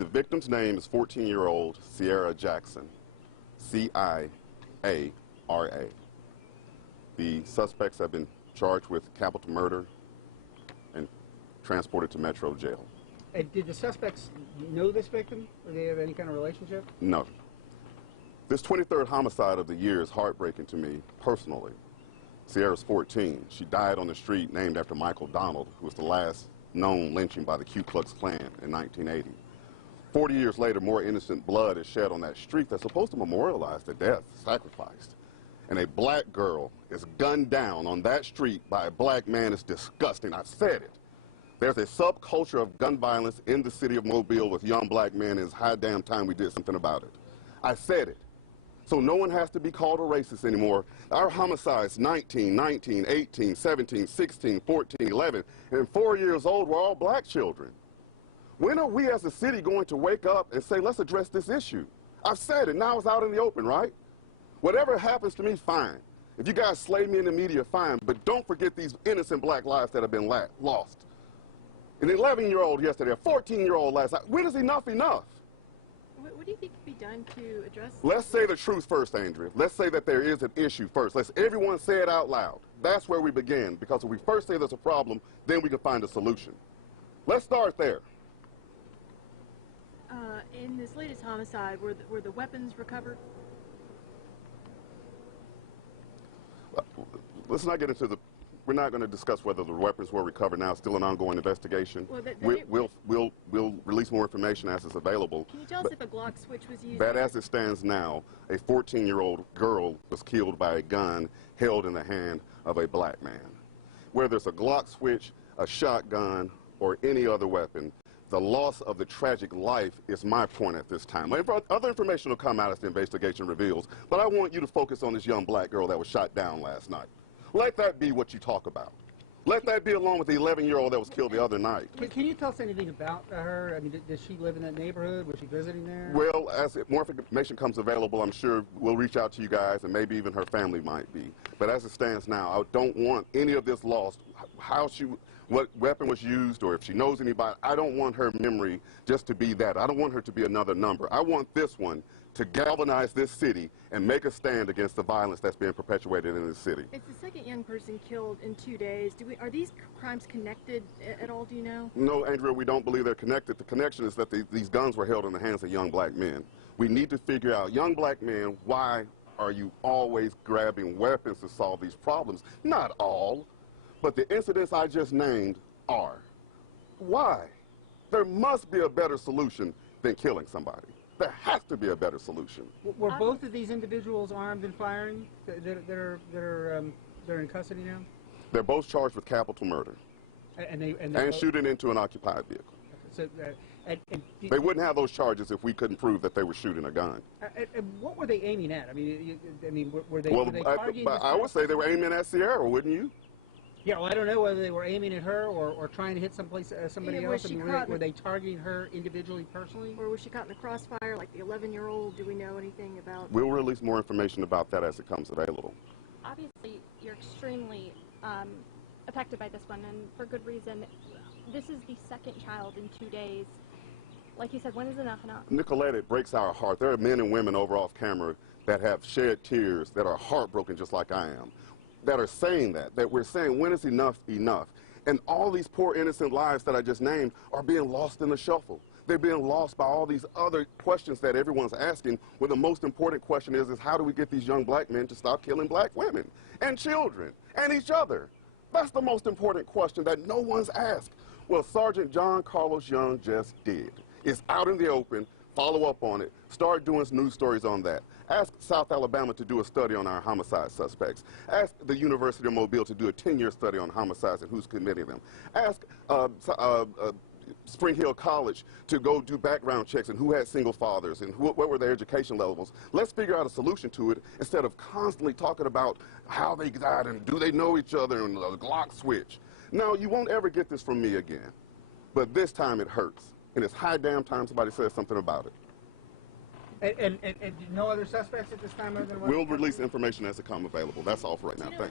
The victim's name is 14-year-old Sierra Jackson, C-I-A-R-A. The suspects have been charged with capital murder and transported to Metro Jail. And did the suspects know this victim, or do they have any kind of relationship? No. This 23rd homicide of the year is heartbreaking to me personally. Sierra's 14. She died on the street named after Michael Donald, who was the last known lynching by the Ku Klux Klan in 1980. 40 years later, more innocent blood is shed on that street that's supposed to memorialize the death, sacrificed. And a black girl is gunned down on that street by a black man. Is disgusting. I've said it. There's a subculture of gun violence in the city of Mobile with young black men. It's high damn time we did something about it. I said it. So no one has to be called a racist anymore. Our homicides, 19, 19, 18, 17, 16, 14, 11, and 4 years old were all black children. When are we as a city going to wake up and say, let's address this issue? I've said it. Now it's out in the open, right? Whatever happens to me, fine. If you guys slay me in the media, fine. But don't forget these innocent black lives that have been lost. An 11-year-old yesterday, a 14-year-old last night. When is enough enough? What do you think could be done to address this? Let's say the truth first, Andrea. Let's say that there is an issue first. Let's everyone say it out loud. That's where we begin. Because if we first say there's a problem, then we can find a solution. Let's start there. In this latest homicide, were the weapons recovered? Let's not get into the... We're not going to discuss whether the weapons were recovered now. It's still an ongoing investigation. Well, we'll release more information as it's available. Can you tell us if a Glock switch was used? But as it stands now, a 14-year-old girl was killed by a gun held in the hand of a black man. Whether it's a Glock switch, a shotgun, or any other weapon, the loss of the tragic life is my point at this time. Other information will come out as the investigation reveals, but I want you to focus on this young black girl that was shot down last night. Let that be what you talk about. Let that be along with the 11-year-old that was killed the other night. Can you tell us anything about her? I mean, does she live in that neighborhood? Was she visiting there? Well, as more information comes available, I'm sure we'll reach out to you guys, and maybe even her family might be. But as it stands now, I don't want any of this lost. What weapon was used, or if she knows anybody, I don't want her memory just to be that. I don't want her to be another number. I want this one to galvanize this city and make a stand against the violence that's being perpetuated in this city. It's the second young person killed in 2 days. Are these crimes connected at all, do you know? No, Andrea, we don't believe they're connected. The connection is that these guns were held in the hands of young black men. We need to figure out, young black men, why are you always grabbing weapons to solve these problems? Not all, but the incidents I just named are. Why? There must be a better solution than killing somebody. There has to be a better solution. Were both of these individuals armed and firing that are in custody now? They're both charged with capital murder and shooting into an occupied vehicle. So, they wouldn't have those charges if we couldn't prove that they were shooting a gun. And what were they aiming at? I mean, were they? Well, were they targeting I would say they were aiming at Sierra, wouldn't you? Yeah, well, I don't know whether they were aiming at her or trying to hit somebody else. I mean, were they targeting her individually, personally? Or was she caught in the crossfire like the 11-year-old? Do we know anything about? We'll release more information about that as it comes available. Obviously, you're extremely affected by this one, and for good reason. This is the second child in 2 days. Like you said, when is enough enough? Nicolette, it breaks our heart. There are men and women over off camera that have shed tears, that are heartbroken just like I am, that are saying that we're saying, when is enough enough? And all these poor innocent lives that I just named are being lost in the shuffle. They're being lost by all these other questions that everyone's asking, where the most important question is how do we get these young black men to stop killing black women and children and each other? That's the most important question that no one's asked. Well, Sergeant John Carlos Young just did. It's out in the open. Follow up on it. Start doing news stories on that. Ask South Alabama to do a study on our homicide suspects. Ask the University of Mobile to do a 10-year study on homicides and who's committing them. Ask Spring Hill College to go do background checks and who had single fathers and what were their education levels. Let's figure out a solution to it instead of constantly talking about how they died and do they know each other and the Glock switch. No, you won't ever get this from me again. But this time it hurts. And it's high damn time somebody says something about it. And no other suspects at this time? We'll release information as it comes available. That's all for right now. Thanks.